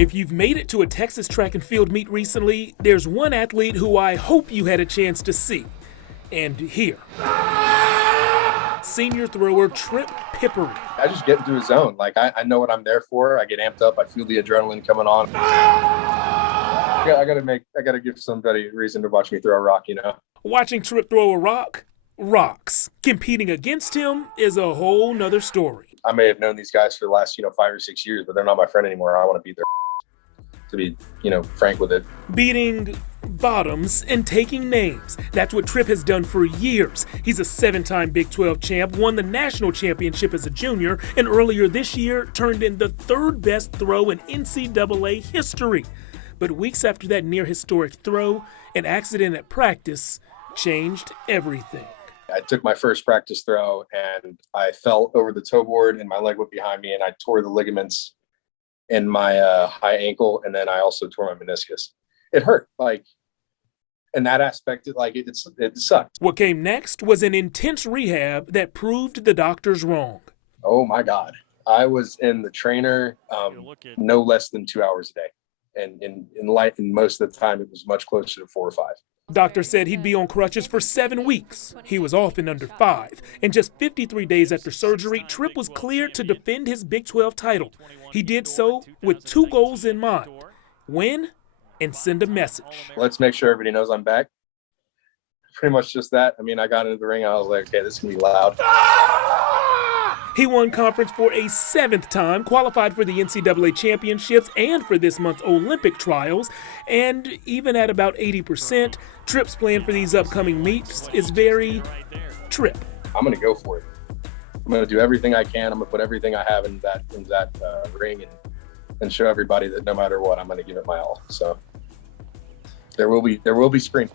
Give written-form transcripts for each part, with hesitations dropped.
If you've made it to a Texas track and field meet recently, there's one athlete who I hope you had a chance to see and hear. Senior thrower Tripp Piperi. I just get into a zone. Like, I know what I'm there for. I get amped up. I feel the adrenaline coming on. I gotta give somebody a reason to watch me throw a rock, you know? Watching Tripp throw a rock rocks. Competing against him is a whole nother story. I may have known these guys for the last, 5 or 6 years, but they're not my friend anymore. I want to beat their to be, frank with it. Beating bottoms and taking names. That's what Tripp has done for years. He's a 7-time Big 12 champ, won the national championship as a junior, and earlier this year turned in the 3rd best throw in NCAA history. But weeks after that near-historic throw, an accident at practice changed everything. I took my first practice throw and I fell over the toe board and my leg went behind me and I tore the ligaments in my high ankle, and then I also tore my meniscus. It hurt, in that aspect, it sucked. What came next was an intense rehab that proved the doctors wrong. Oh my God. I was in the trainer no less than 2 hours a day. And in most of the time, it was much closer to 4 or 5. Doctor said he'd be on crutches for 7 weeks. He was off in under 5. And just 53 days after surgery, Tripp was cleared to defend his Big 12 title. He did so with 2 goals in mind: win and send a message. Let's make sure everybody knows I'm back. Pretty much just that. I got into the ring. I was like, okay, this can be loud. He won conference for a 7th time, qualified for the NCAA championships and for this month's Olympic trials. And even at about 80%, Tripp's plan for these upcoming meets is very Tripp. I'm going to go for it. I'm going to do everything I can. I'm going to put everything I have in that ring and show everybody that no matter what, I'm going to give it my all. So there will be screaming.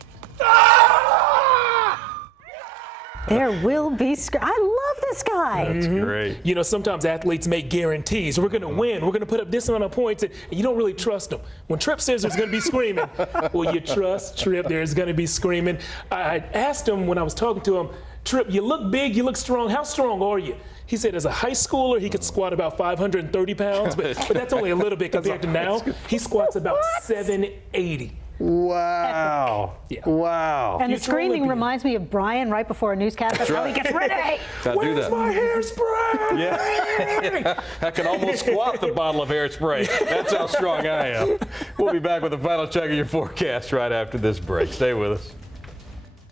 There will be. I love this guy. That's great. Sometimes athletes make guarantees. We're going to win. We're going to put up this amount of points. And you don't really trust them. When Tripp says there's going to be screaming, well, you trust Tripp. There's going to be screaming. I asked him when I was talking to him, Tripp, you look big, you look strong. How strong are you? He said as a high schooler, he could squat about 530 pounds, but that's only a little bit compared to now. He squats about 780. Wow. Yeah. Wow. And the screaming reminds me of Brian right before a newscast. That's how he gets ready. Where's my hairspray? Yeah. I can almost squat the bottle of hairspray. That's how strong I am. We'll be back with the final check of your forecast right after this break. Stay with us.